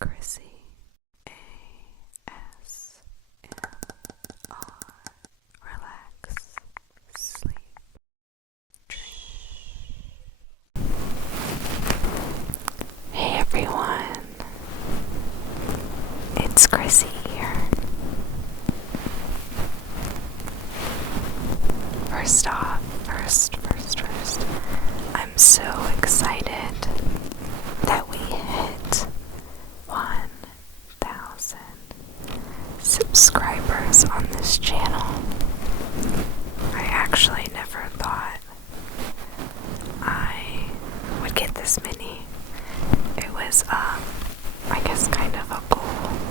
Chrissy ASMR. Relax, sleep, dream. Hey everyone, it's Chrissy here. First off, I'm so excited that we hit 1,000 subscribers on this channel. I actually never thought I would get this many. It was, I guess kind of a goal.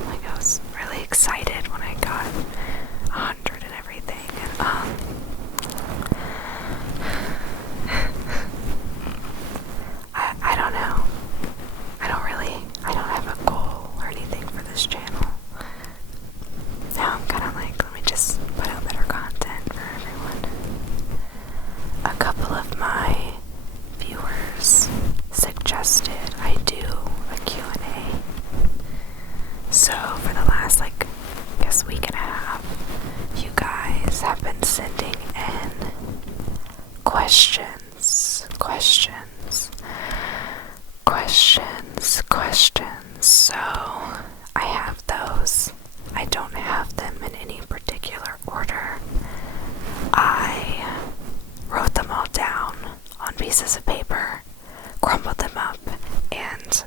Like, I was really excited when I got 100 and everything. And, I don't know. I don't have a goal or anything for this channel. Now I'm kind of like, let me just put out better content for everyone. A couple of my viewers suggested I do a Q&A. So for the last, I guess week and a half, you guys have been sending in questions. So I have those. I don't have them in any particular order. I wrote them all down on pieces of paper, crumpled them up, and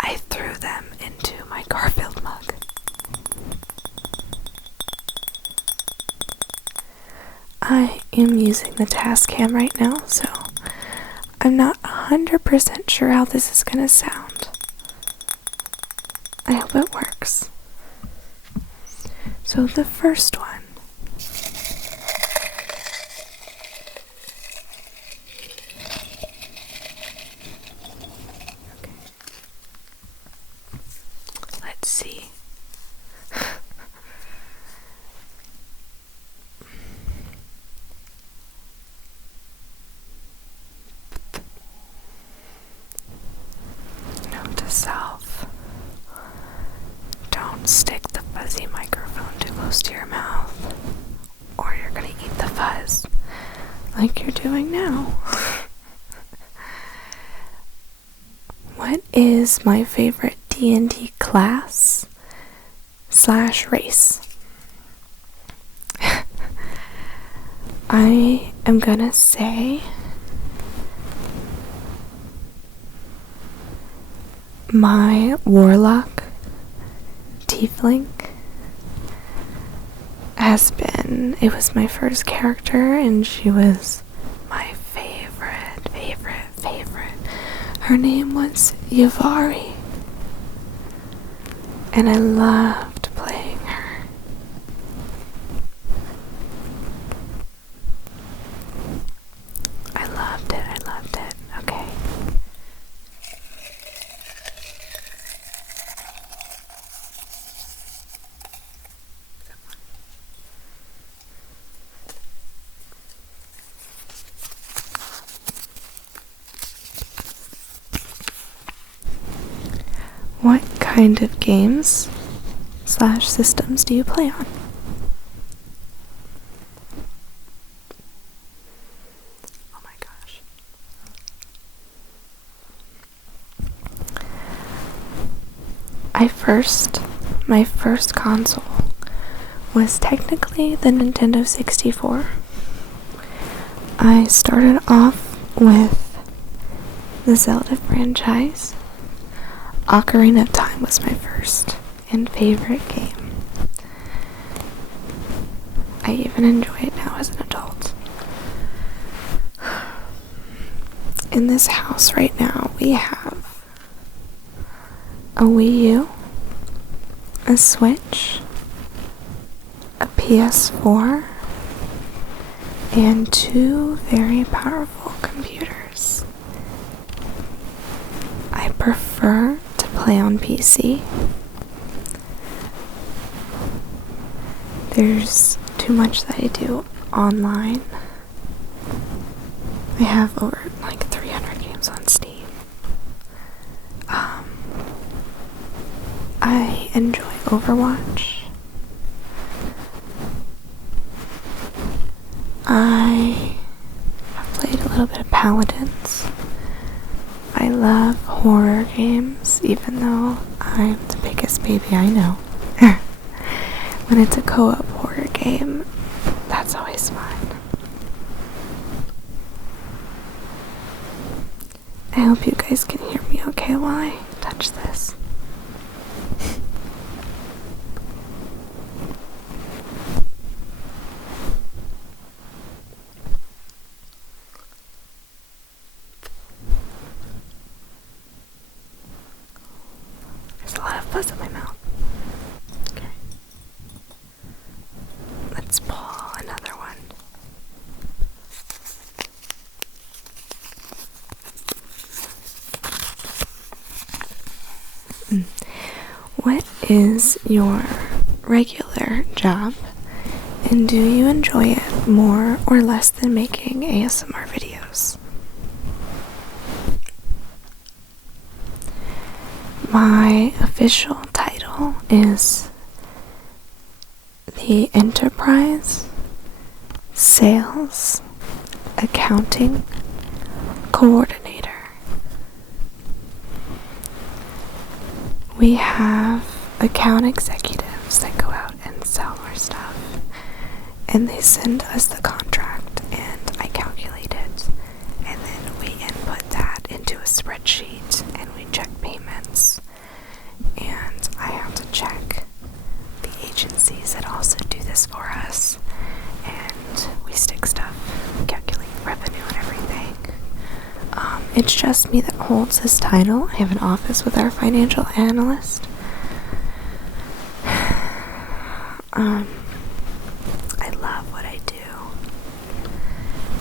I threw them into my Garfield mug. I am using the Tascam right now, so I'm not 100% sure how this is going to sound. I hope it works. So the first one. Okay. Let's see. Note to self. Don't stick the fuzzy microphone too close to your mouth, or you're gonna eat the fuzz like you're doing now. What is my favorite D&D class / race? I am gonna say my warlock tiefling it was my first character, and she was my favorite. Her name was Yavari, and I loved playing her. I loved it. Okay. What kind of games / systems do you play on? Oh my gosh. My first console was technically the Nintendo 64. I started off with the Zelda franchise. Ocarina of Time was my first and favorite game. I even enjoy it now as an adult. In this house right now, we have a Wii U, a Switch, a PS4, and 2 very powerful computers. I prefer to play on PC. There's too much that I do online. I have over 300 games on Steam. I enjoy Overwatch. I have played a little bit of Paladins. I love horror games, even though I'm the biggest baby I know. When it's a co-op horror game, that's always fun. I hope you guys can hear me okay while I touch this. There's a lot of fuzz in my mouth. Okay. Let's pull another one. What is your regular job, and do you enjoy it more or less than making ASMR videos? My official title is the Enterprise Sales Accounting Coordinator. We have account executives that go out and sell our stuff, and they send us the contract, and I calculate it, and then we input that into a spreadsheet, and we check payments, and I have to check the agencies that also do this for us, and we stick stuff, calculate revenue and everything. It's just me that holds this title. I have an office with our financial analyst. I love what I do.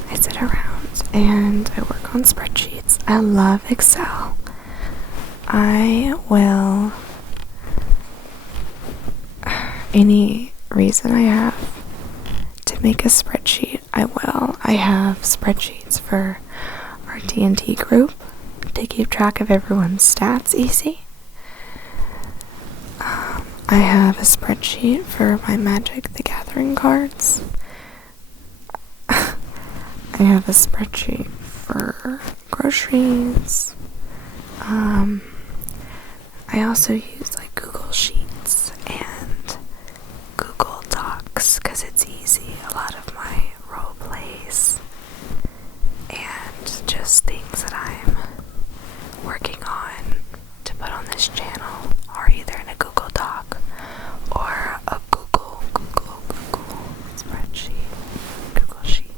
I sit around and I work on spreadsheets. I love Excel. I will, any reason I have to make a spreadsheet, I will. I have spreadsheets for our D&D group to keep track of everyone's stats easy. I have a spreadsheet for my Magic the Gathering cards. I have a spreadsheet for groceries. I also use like Google Sheets and Google Docs because it's easy. A lot of my role plays and just things that I'm working on to put on this channel are either in a Google Doc or a Google spreadsheet, Google Sheet.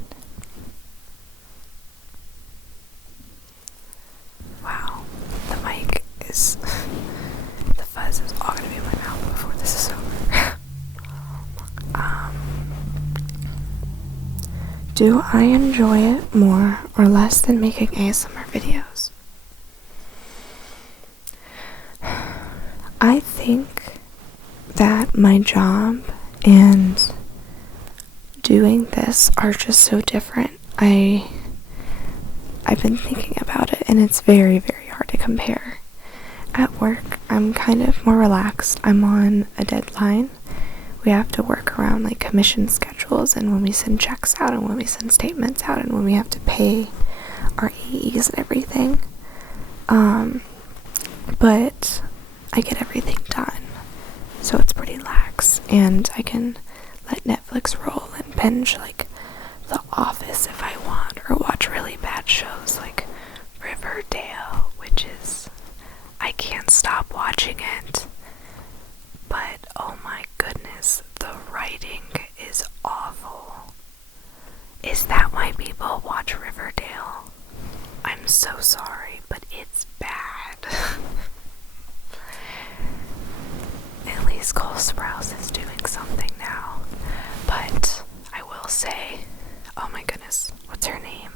Wow, the mic is, the fuzz is all gonna be in my mouth before this is over. Do I enjoy it more or less than making ASMR videos? I think that my job and doing this are just so different. I've been thinking about it, and it's very, very hard to compare. At work, I'm kind of more relaxed. I'm on a deadline. We have to work around like commission schedules, and when we send checks out, and when we send statements out, and when we have to pay our AEs and everything. But I get everything done, so it's pretty lax, and I can let Netflix roll and binge like The Office if I want, or watch really bad shows like Riverdale, which is, I can't stop watching it, but oh my goodness, the writing is awful. Is that why people watch Riverdale? I'm so sorry, but it's bad. At least Cole Sprouse is doing something now. But I will say, oh my goodness, what's her name?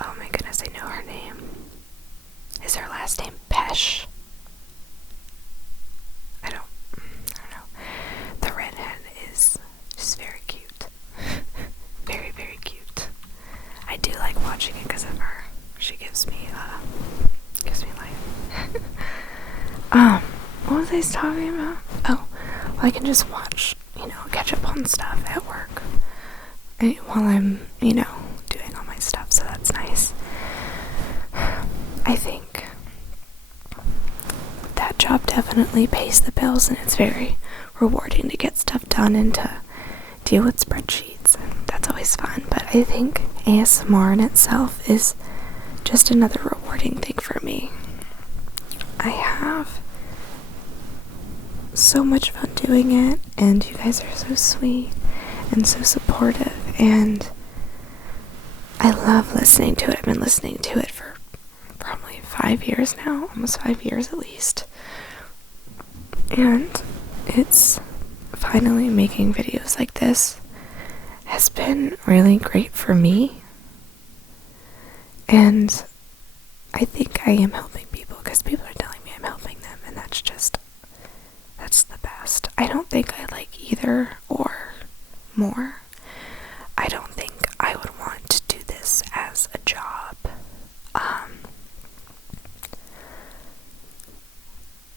Oh my goodness, I know her name. Is her last name Pesh? I don't know. The redhead is just very cute. Very, very cute. I do like watching it because of her. She gives me life. What was I talking about? Oh, well, I can just watch, catch up on stuff at work while I'm, doing all my stuff, so that's nice. I think that job definitely pays the bills, and it's very rewarding to get stuff done and to deal with spreadsheets, and that's always fun. But I think ASMR in itself is just another rewarding thing for me. I have so much fun doing it, and you guys are so sweet and so supportive, and I love listening to it. I've been listening to it for probably 5 years now, almost 5 years at least, and it's finally making videos like this has been really great for me, and I think I am helping people because people are telling me I'm helping them, and that's the best. I don't think I like either or more. I don't think I would want to do this as a job.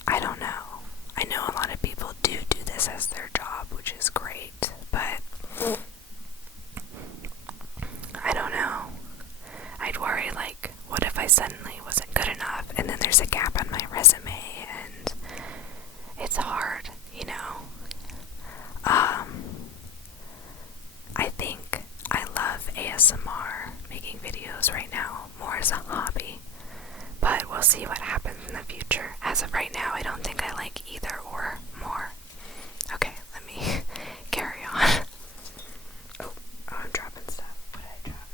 I don't know. I know a lot of people do this as their job, which is great, but I don't know. I'd worry, like, what if I suddenly wasn't good enough, and then there's a gap on my resume, and it's hard, I think I love ASMR, making videos right now, more as a hobby, but we'll see what happens in the future. As of right now, I don't think I like either or more. Okay, let me carry on. Oh, I'm dropping stuff. What did I drop?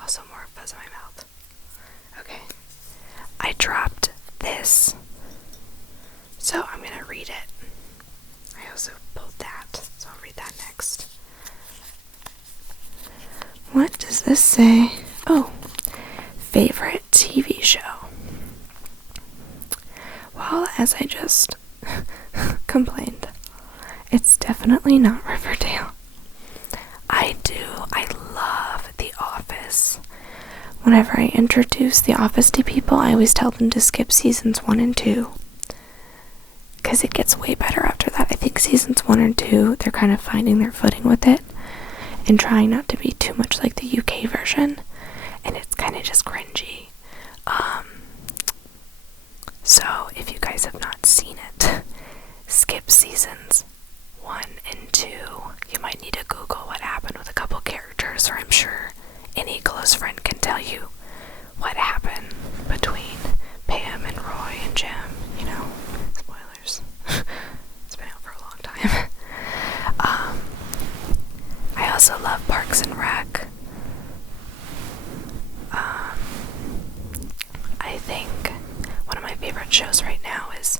Also more fuzz in my mouth. Okay. I dropped this, so I'm gonna read it. I also pulled that, so I'll read that next. What does this say? Oh, favorite TV show. Well, as I just complained, it's definitely not Riverdale. I love The Office. Whenever I introduce The Office to people, I always tell them to skip seasons 1 and 2. Because it gets way better after that. I think seasons 1 and 2, they're kind of finding their footing with it and trying not to be too much like the UK version. And it's kind of just cringy. So if you guys have not seen it, skip seasons 1 and 2. You might need to Google what happened with a couple characters, or I'm sure any close friend can tell you what happened between Pam and Roy and Jim, spoilers. It's been out for a long time. I also love Parks and Rec. I think one of my favorite shows right now is,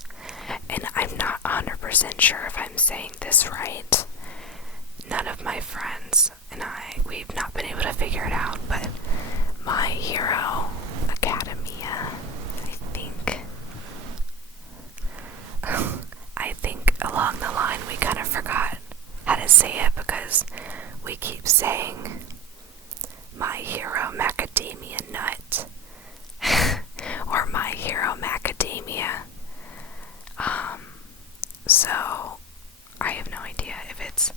and I'm not 100% sure if I'm saying this right, none of my friends and we've not been able to figure it out, but My Hero Academia, I think along the line we kind of forgot how to say it because we keep saying My Hero Macadamia Nut or My Hero Macadamia. So I have no idea if it's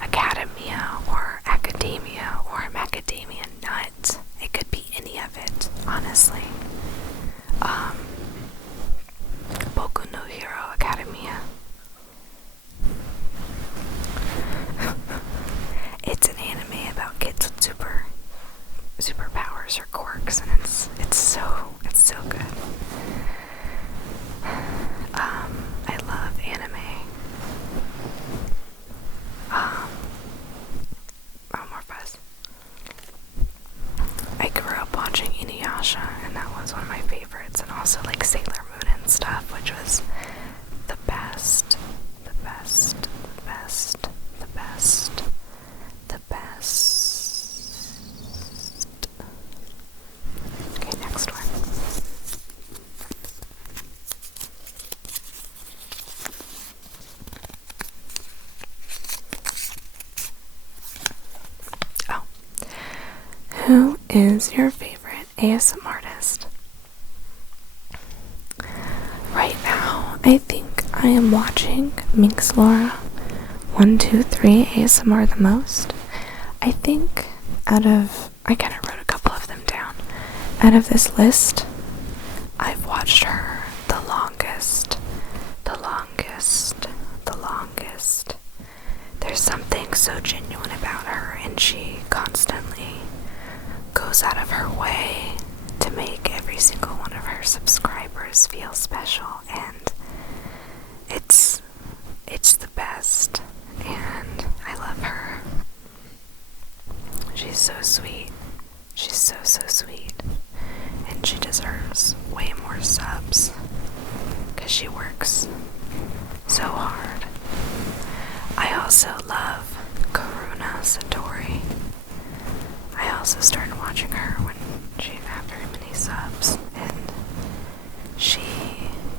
Academia or Academia or Macadamia Nut. It could be any of it, honestly. Boku no Hero Academia. It's an anime about kids with superpowers or quirks, and it's so good. I love anime. More fuzz. I grew up watching Inuyasha, and that was one of my favorites, and also like Sailor Moon and stuff, which was the best. Okay, next one. Oh. Who is your favorite ASMR artist? I think I am watching Minx Laura 123 ASMR the most. I think I kind of wrote a couple of them down. Out of this list, I've watched her the longest. There's something so genuine about her, and she constantly goes out of her way to make every single one of her subscribers feel special, and it's the best, and I love her. She's so sweet. She's so sweet, and she deserves way more subs because she works so hard. I also love Karuna Satori. I also started watching her when she didn't have very many subs, and she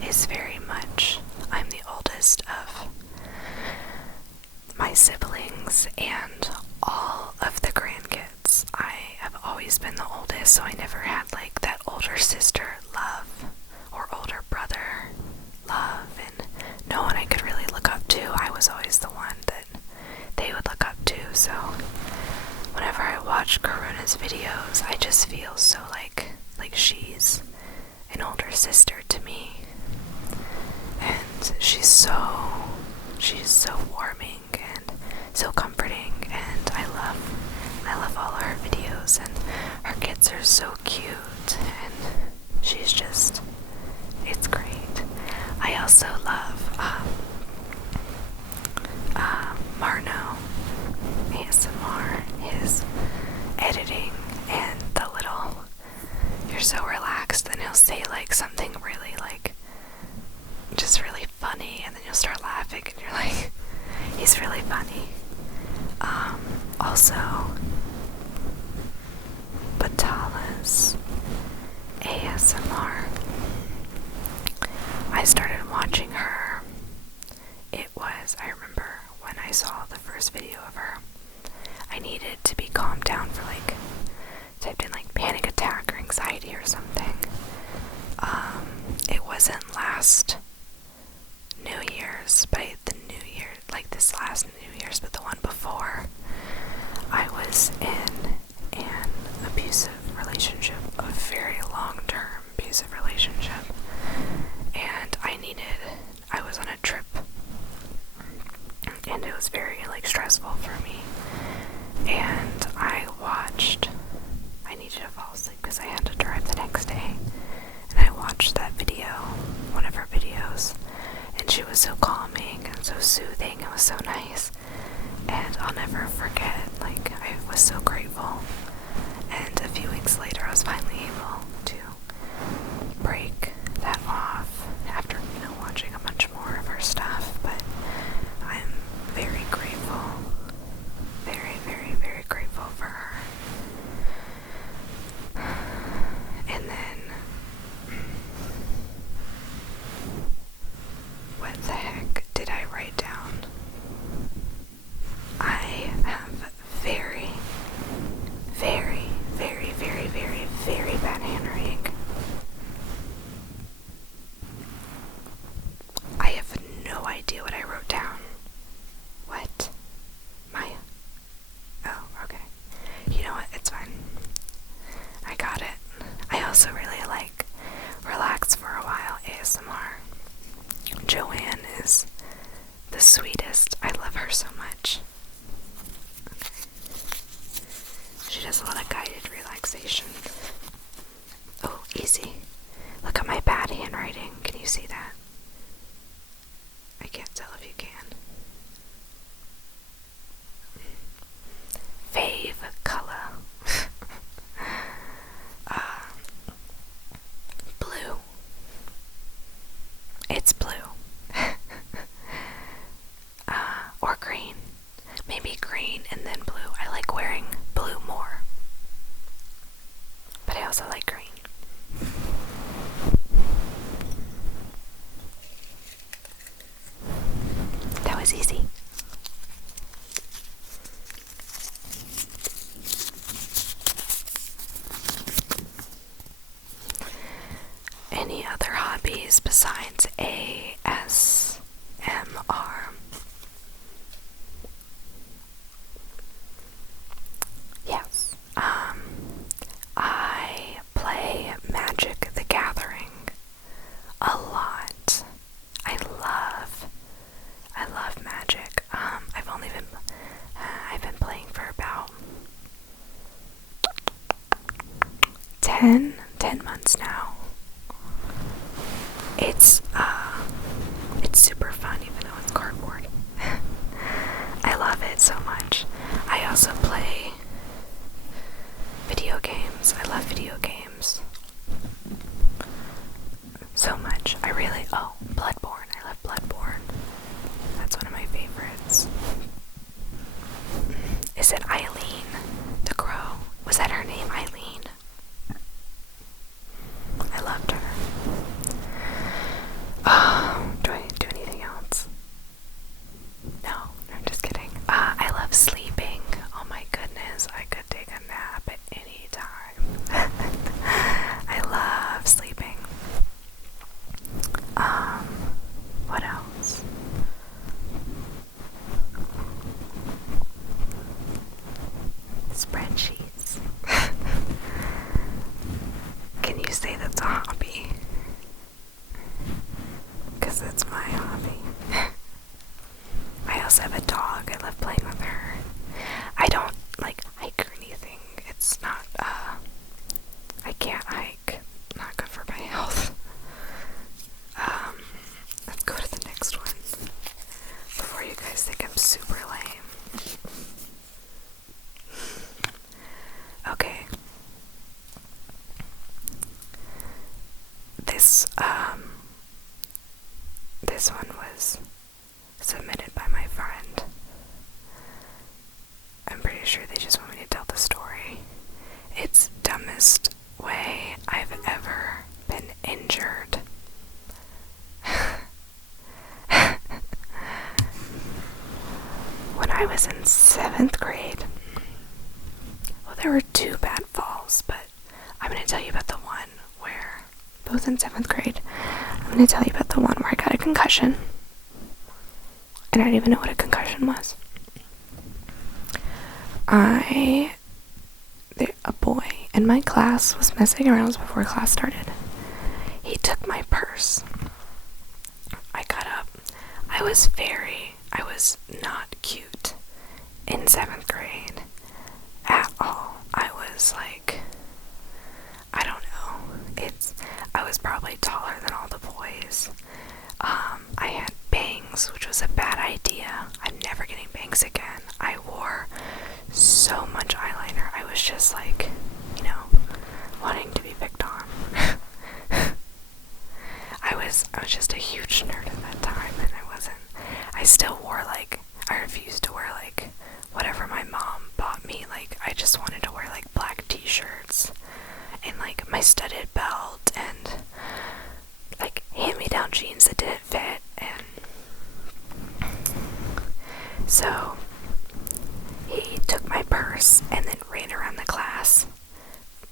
is very much, I'm the oldest of my siblings and all of the grandkids. I have always been the oldest, so I never had like that older sister love or older brother love, and no one I could really look up to. I was always the one that they would look up to, so whenever I watch Karuna's videos, I just feel so like she's an older sister to me, and she's so warming and so comforting, and I love all her videos, and her kids are so cute, and she's just, it's great. I also love Marno ASMR, his editing, and the little, you're so relaxed, and he'll say like something really like just really funny, and then you'll start laughing, and you're like, he's really funny. Also Batala's ASMR, I started watching her. I remember when I saw the first video of her, I needed to be calmed down for like, typed in like panic attack or anxiety or something. It wasn't last New Year's, but this last New Year's, but the one before, I was in an abusive relationship, a very long-term abusive relationship, and I was on a trip, and it was very like stressful for me, and I needed to fall asleep because I had to drive the next day, and I watched that video, one of her videos, and she was so calming and so soothing. It was so nice, and I'll never forget, like, I was so grateful. And a few weeks later, I was finally able to break that off after, watching a bunch more of her stuff, but I'm very grateful, very, very, very grateful for her. And then, what the heck did I write down? I have very, very, very, very, very, very bad handwriting. I have no idea what I wrote down. What? Maya? Oh, okay. You know what? It's fine. I got it. I also really like Relax for a While ASMR. Joanne is the sweetest. I love her so much. Okay. She does a lot of guided relaxation. Oh, easy. Look at my bad handwriting. Can you see that? I can't tell if you can. Fave color. Blue. It's blue. Or green. Maybe green and then blue. I like wearing blue more, but I also like green. That was easy. Any other hobbies besides ASMR? 10 months now. It's super fun, even though it's cardboard. I love it so much. I also play video games. I love video games so much. Bloodborne. I love Bloodborne. That's one of my favorites. Is it Eileen the Crow? Was that her name, Eileen? I loved her. Do I do anything else? No, I'm just kidding. I love sleeping. Oh my goodness, I could take a nap at any time. I love sleeping. What else? Spreadsheets. Can you say that's a hobby? Because it's my hobby. I also have a dog. I love playing with her. I don't hike or anything. It's not, I can't hike. Not good for my health. Let's go to the next one before you guys think I'm super lame. Okay. This one was submitted by my friend. I'm pretty sure they just want me to tell the story. It's dumbest way I've ever been injured. When I was in 7th grade, well, there were 2 bad falls, but I'm going to tell you about the one where, both in 7th grade, I'm going to tell you about the one where I got a concussion, and I didn't even know what a concussion was. A boy in my class was messing around before class started. He took my purse. I got up. I was not cute in 7th grade at all. I was I don't know. I was probably taller than all the boys. I had bangs, which was a bad idea. I'm never getting bangs again. I wore so much eyeliner. I was just wanting to be picked on. I was just a huge nerd at that time, and I still wore I refused to wear whatever my mom bought me. I just wanted to wear black t-shirts and my studded belt and hand-me-down jeans that didn't fit. And so he took my purse and then ran around the class,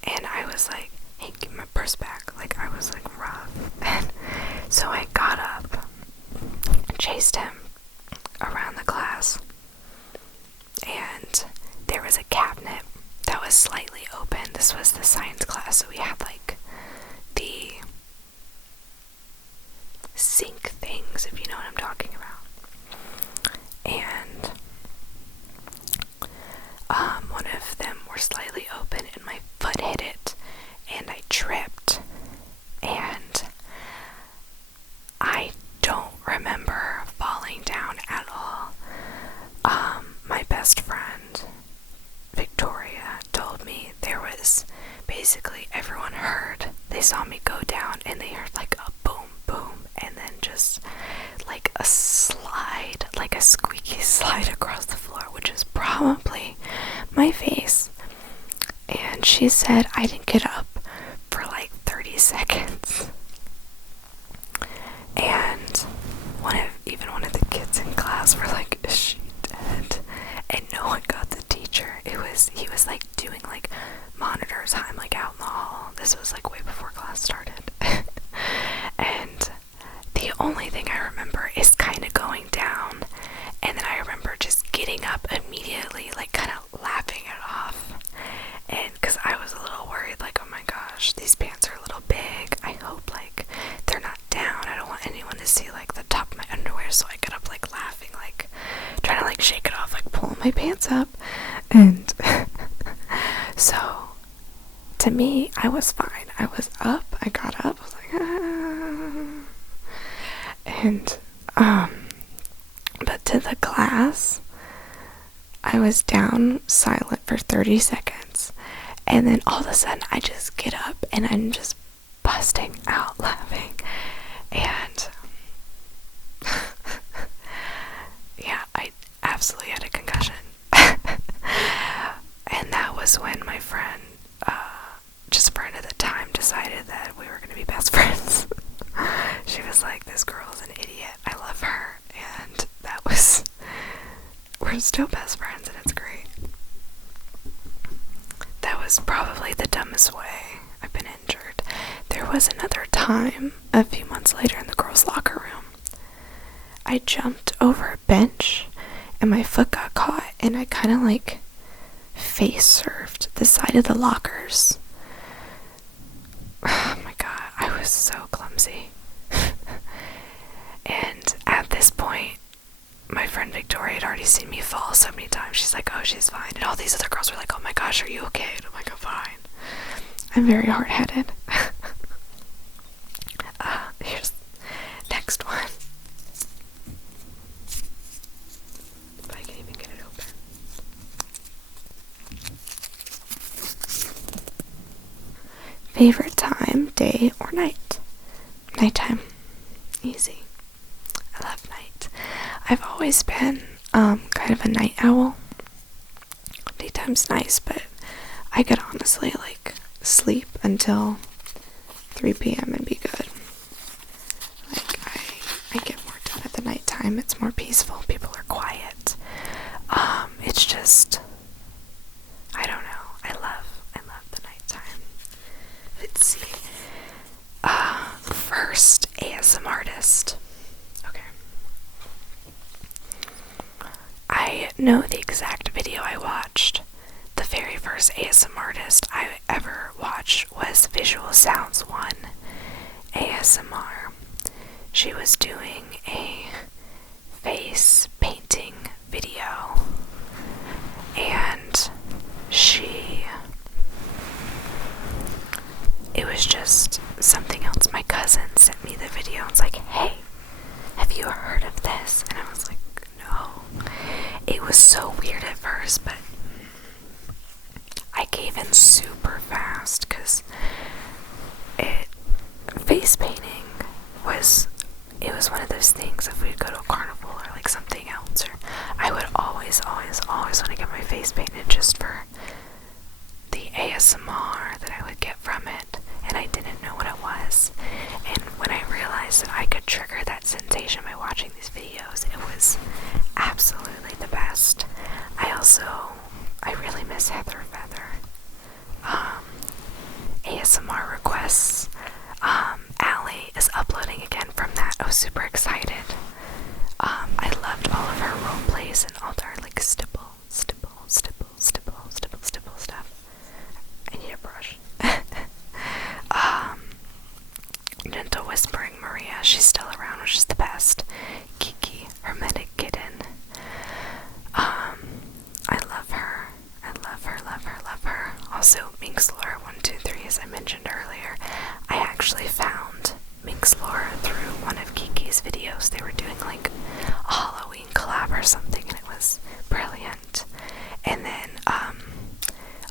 and I was like, hey, give me my purse back. I was rough. And so I got up and chased him around the class, and there was a cabinet that was slightly open. This was the science class, so we had the sink things, if you know what I'm talking about. And one of them were slightly open, and my foot hit it, and I tripped, and I don't remember falling down at all. My best friend, Victoria, told me there was basically everyone heard. They saw me go down, and they heard a boom, boom, and then just a slide, a squeaky slide across the floor, which is probably my face. And she said I didn't get up for 30 seconds. And one of the kids in class were like, is she dead? And no one got the teacher. He was doing monitors. I'm out in the hall. This was way before class started. And the only thing I remember is kind of going down, and then I remember just getting up immediately, kind of laughing it off. And because I was a little worried, oh my gosh, these pants are a little big. I hope they're not down. I don't want anyone to see the top of my underwear. So I got up laughing, trying to shake it off, pulling my pants up. And so to me, I was fine. I was up. I got up. I was like, ah. And, but to the class, I was down silent for 30 seconds. And then all of a sudden, I just get up and I'm just busting out laughing. And yeah, I absolutely had a concussion. And that was when my friend, just friend at the time, decided that we were going to be best friends. She was like, this girl's an idiot. I love her. And that was, we're still best friends and it's great. That was probably the dumbest way I've been injured. There was another time, a few months later in the girls' locker room. I jumped over a bench and my foot got caught and I kind of like face surfed the side of the lockers. Oh my god, I was so clumsy. And at this point, my friend Victoria had already seen me fall so many times. She's like, oh, she's fine. And all these other girls were like, oh my gosh, are you okay? And I'm like, I'm fine. I'm very hard-headed. Here's next one. If I can even get it open. Favorite time, day or night? Nighttime. Easy. I love night. I've always been kind of a night owl. Daytime's nice, but I could honestly like sleep until 3 p.m. and be good. Like I get more done at the nighttime. It's more peaceful. People are quiet. It's just, I don't know. I love the nighttime. Let's see. First ASMR artist. Okay. I know the exact video I watched. The very first ASMR artist I ever watched was Visual Sounds 1 ASMR. She was doing a face painting video, and it was just something else. My cousin sent me the video and was like, hey, have you heard of this? And I was like, no. It was so weird at first, but I gave in super fast because face painting was one of those things. If we'd go to a carnival or like something else, or I would always want to get my face painted just for the ASMR that I would get from it, and I didn't know what it was. And when I realized that I could trigger that sensation by watching these videos, it was absolutely the best. I really miss Heather Feather. ASMR requests. Allie is uploading again from that. I was super excited. I loved all of her role plays and all her like stipple stuff. I need a brush. Gentle Whispering Maria, she's still around, which is the best. Kiki, Hermetic Kitten. I love her. Love her. Also, Minxlore 123, as I mentioned earlier. I actually found Minxlore through one of Kiki's videos. They were doing like a Halloween collab or something, and it was brilliant. And then,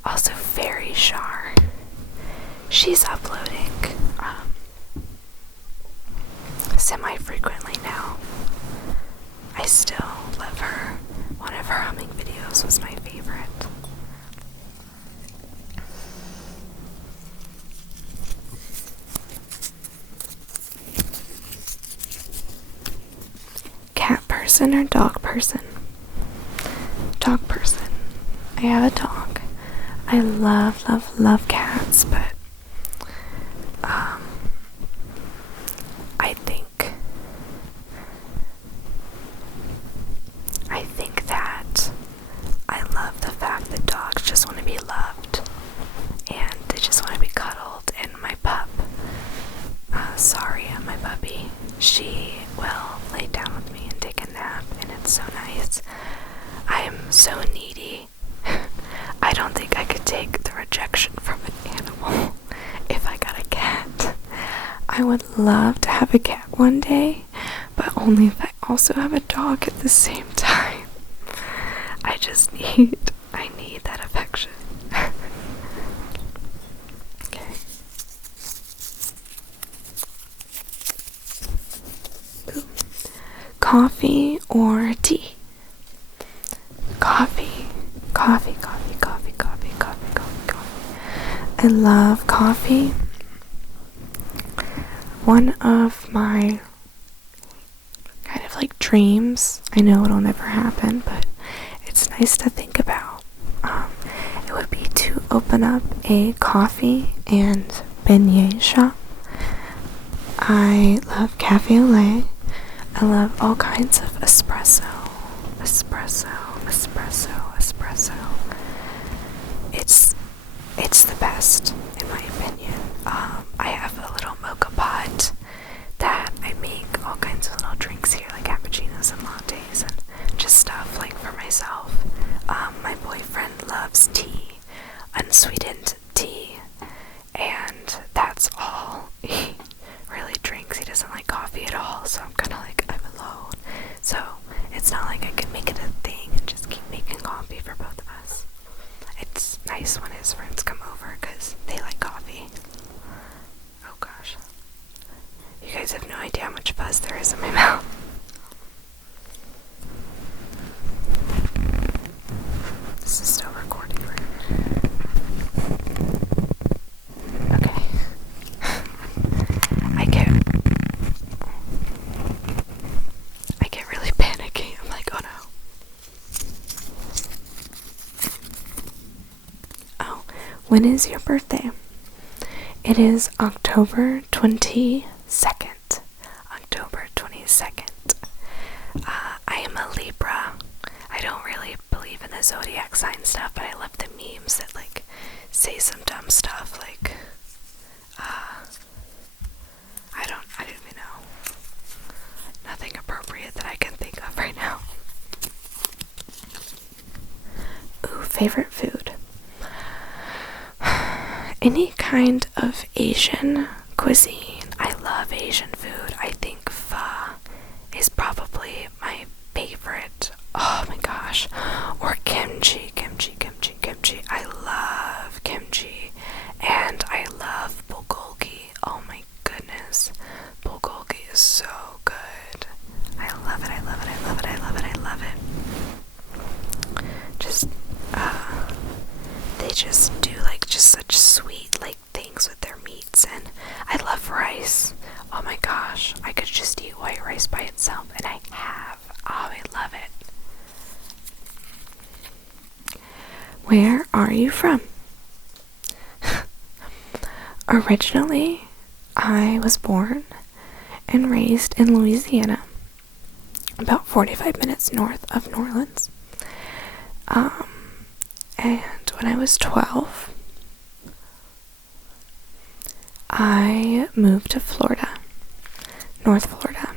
also Fairy Shar. She's uploading, semi-frequently now. I still love her. One of her humming videos was my favorite. Cat person or dog person? Dog person. I have a dog. I love cats, but I think that I love the fact that dogs just want to be loved and they just want to be cuddled. And my pup, Saria, my puppy, she will lay down with me and take a nap, and it's so nice. I am so needy. I don't think I could take the rejection from an animal if I got a I would love to have a cat one day, but only if I also have a dog at the same time. I need that affection. Okay. Ooh. Coffee or tea? Coffee. Coffee. I love coffee. One of my kind of like dreams, I know it'll never happen, but it's nice to think about. It would be to open up a coffee and beignet shop. I love cafe au lait. I love all kinds of espresso. It's the best, in my opinion. I have a little mocha pot that I make all kinds of little drinks here, like cappuccinos and lattes and just stuff like for myself. My boyfriend loves tea, unsweetened tea, and that's all he really drinks. He doesn't like coffee at all, so I'm kind of like, I'm alone. So it's not like I can make it a thing and just keep making coffee for both of us. It's nice when his friends come over because they like coffee. Oh gosh. You guys have no idea how much fuzz there is in my mouth. This is still recording, right? Okay. I get really panicky. I'm like, oh no. Oh, when is your birthday? It is October 22nd. October 22nd. I am a Libra. I don't really believe in the zodiac sign stuff, but I love the memes that like say some dumb stuff like I don't even know. Nothing appropriate that I can think of right now. Ooh, favorite food. Any kind of Asian cuisine. I love Asian food. I think pho is probably my favorite. Oh my gosh. Or kimchi. I love kimchi. And I love bulgogi. Oh my goodness. Bulgogi is so good. I love it. Just, they just do like just such sweet like things with their meats, and I love rice. Oh my gosh, I could just eat white rice by itself, and I have. Oh, I love it. Where are you from? Originally, I was born and raised in Louisiana, about 45 minutes north of New Orleans. And when I was 12, I moved to Florida, North Florida.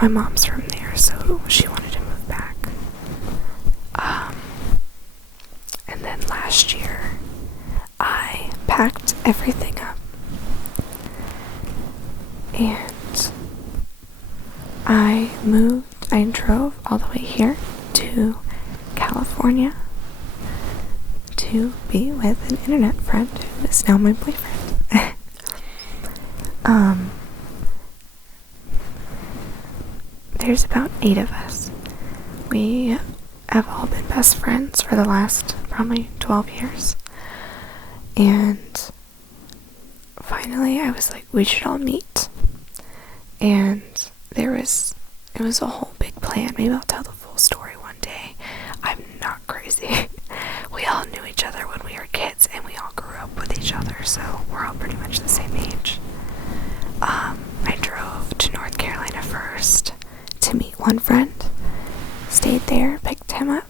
My mom's from there, so she wanted to move back. And then last year, I packed everything up, and I drove all the way here to California to be with an internet friend who is now my boyfriend. There's about 8 of us. We have all been best friends for the last probably 12 years. And finally I was like, we should all meet. And it was a whole big plan. Maybe I'll tell the full story one day. I'm not crazy. We all knew each other when we were kids, and we all grew up with each other, so we're all pretty much the same age. I drove to North Carolina first to meet one friend, stayed there, picked him up,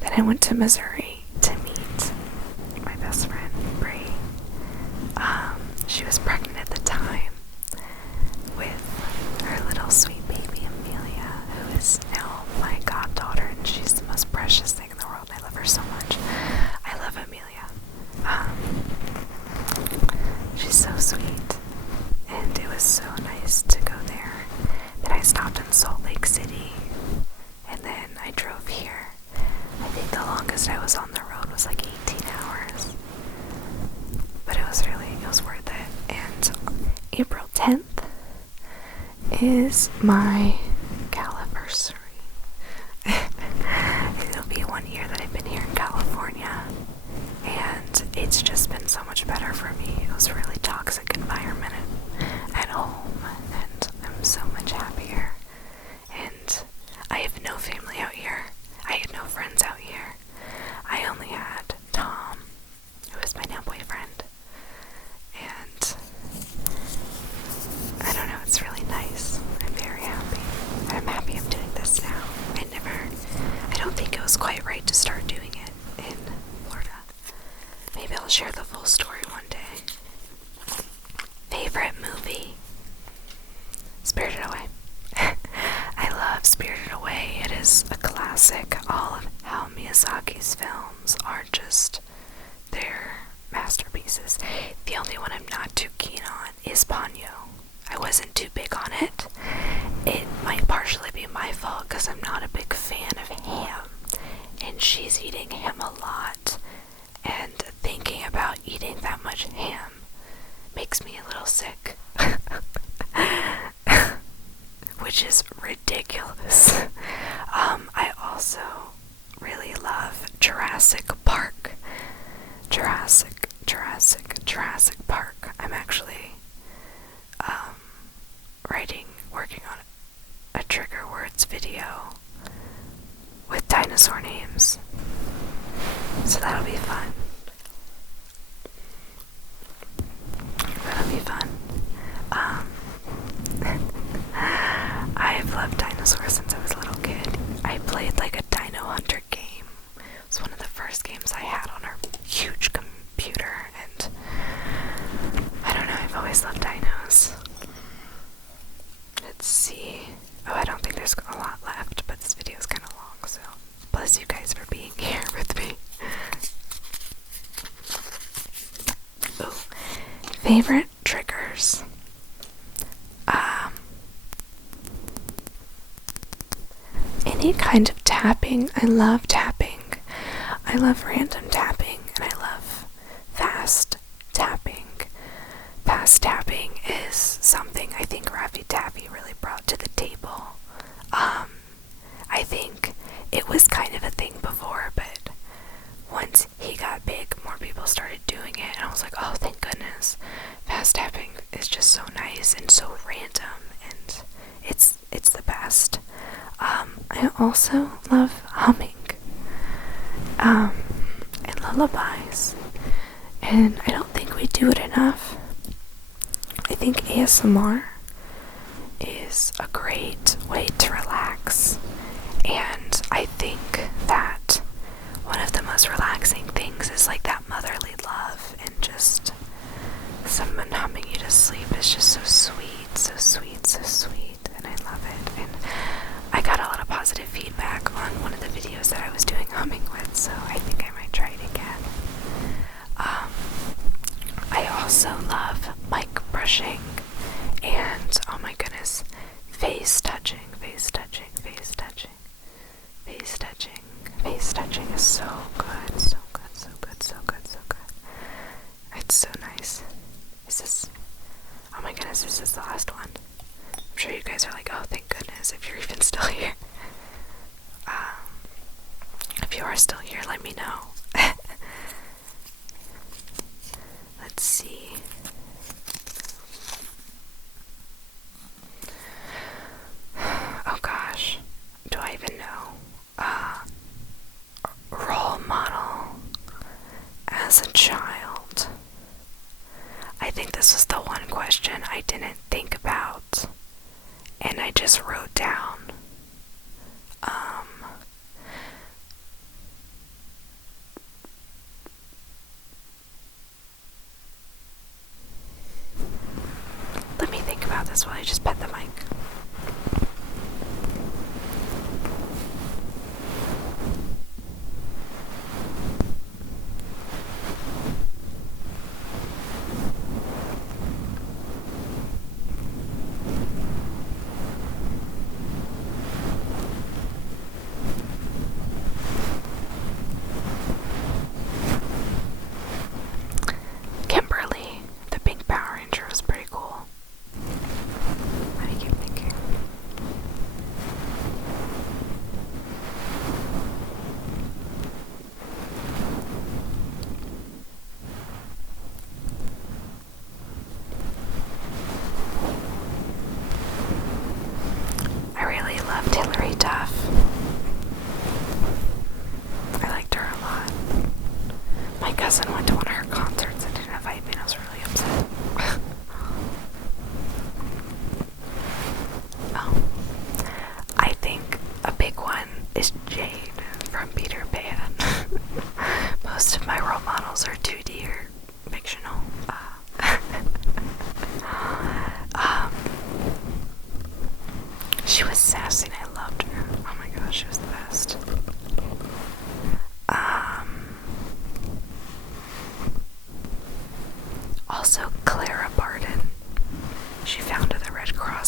then I went to Missouri to meet my best friend, Bree. She was pregnant at the time with her little sweet baby Amelia, who is now my goddaughter, and she's the most precious thing in the world. I love her so much. I love Amelia. She's so 10th is my Caliversary. It'll be 1 year that I've been here in California, and it's just been so much better for me. It was a really toxic environment at home, and I'm so much happier. And I have no family out here. I had no friends out here. I only had Tom, who is my now boyfriend, and I don't know, it's really nice. I'm very happy. I'm happy I'm doing this now. I don't think it was quite right to start doing it in Florida. Maybe I'll share the full story one day. Favorite movie? Spirited Away. I love Spirited Away. It is a classic. All of Hayao Miyazaki's films are just, they're masterpieces. The only one I'm not too keen on is Ponyo. I wasn't too big on it. It might partially be my fault because I'm not a big fan of ham, and she's eating ham a lot, and thinking about eating that much ham makes me a little sick. Which is ridiculous. I also really love Jurassic Park. Jurassic Park. I'm actually working on a trigger words video with dinosaur names. So that'll be fun. I've loved dinosaurs since I was a little kid. I played like a Dino Hunter game. It was one of the first games I had on our huge computer, and I don't know, I've always loved dinos. Let's see. Oh, I don't think there's a lot left, but this video is kind of long, so bless you guys for being here with me. Ooh. Favorite triggers? Any kind of tapping. I love tapping. I love random tapping, and I love fast tapping. Fast tapping is something I think Raffy Taffy really brought to the table. I think it was kind of a thing before, but once he got big, more people started doing it, and I was like, oh, thank goodness. Fast tapping is just so nice and so random, and it's the best. I also love humming, and lullabies, and I don't think we do it enough. I think ASMR is a great way to relax, and I think that one of the most relaxing things is like that motherly love, and just someone humming you to sleep is just so sweet, so sweet, so sweet, and I love it. And I got a lot of positive feedback on one of the videos that I was doing humming with, so I think I might try it again. I also love mic brushing, and oh my goodness, face touching is so good, so good, so good, so good, so good. It's so nice. Oh my goodness, this is the last one. I'm sure you guys are like, oh, thank goodness, if you're even still here. If you are still here, let me know. Let's see. Oh gosh, do I even know? Role model as a child. I think this was the one question I didn't think about, and I just wrote down. Let me think about this while I just pet the mic. Kimberly, the pink Power Ranger, was pretty cool.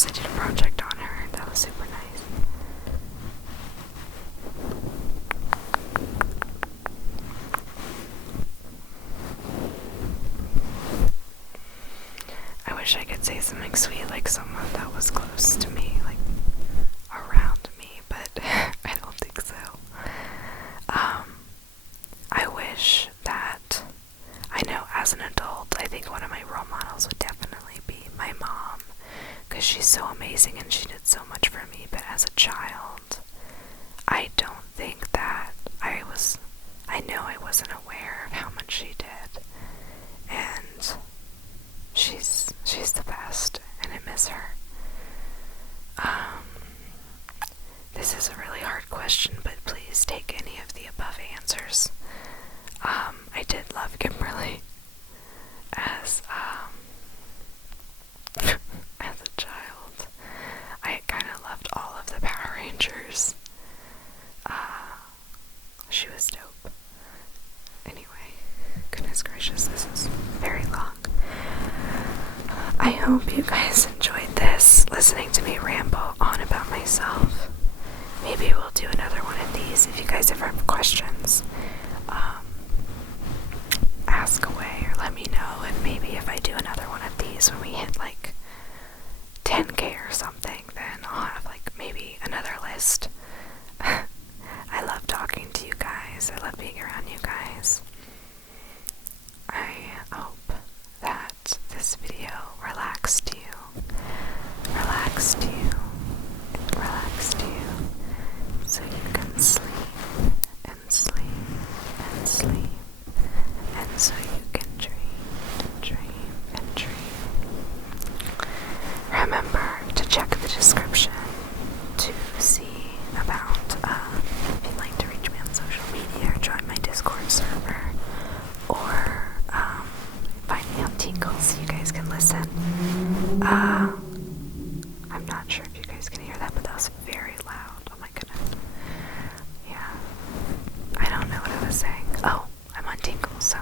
house. I did a project on her. That was super nice. I wish I could say something sweet like someone that was close to me, like around me, but I don't think so. I wish that, I know as an adult, I think one of my role models would definitely be my mom, because she's so amazing and she did so much for me, but as a child, I don't think that I know I wasn't aware of how much she did, and she's the best, and I miss her. This is a really hard question, but please take any of the above answers. I did love Kimberly as as a child. I kind of loved all of the Power Rangers. She was dope. Anyway, goodness gracious, this is very long. I hope you guys enjoyed this, listening to me ramble on about myself. Maybe we'll do another one of these if you guys ever have questions. Ask away or let me know, and maybe if I do another one of these when we hit like 10K or something, then I'll have like maybe another list. I love talking to you guys. I love being around you guys. I hope that this video relaxed you, so you can sleep and sleep and sleep, and so you can dream and dream. Remember to check the description to see about if you'd like to reach me on social media or join my Discord server, or find me on Tinkle so you guys can listen. I'm not sure if you guys can hear that, but that was very loud. Oh my goodness. Yeah. I don't know what I was saying. Oh, I'm on Tinkle, so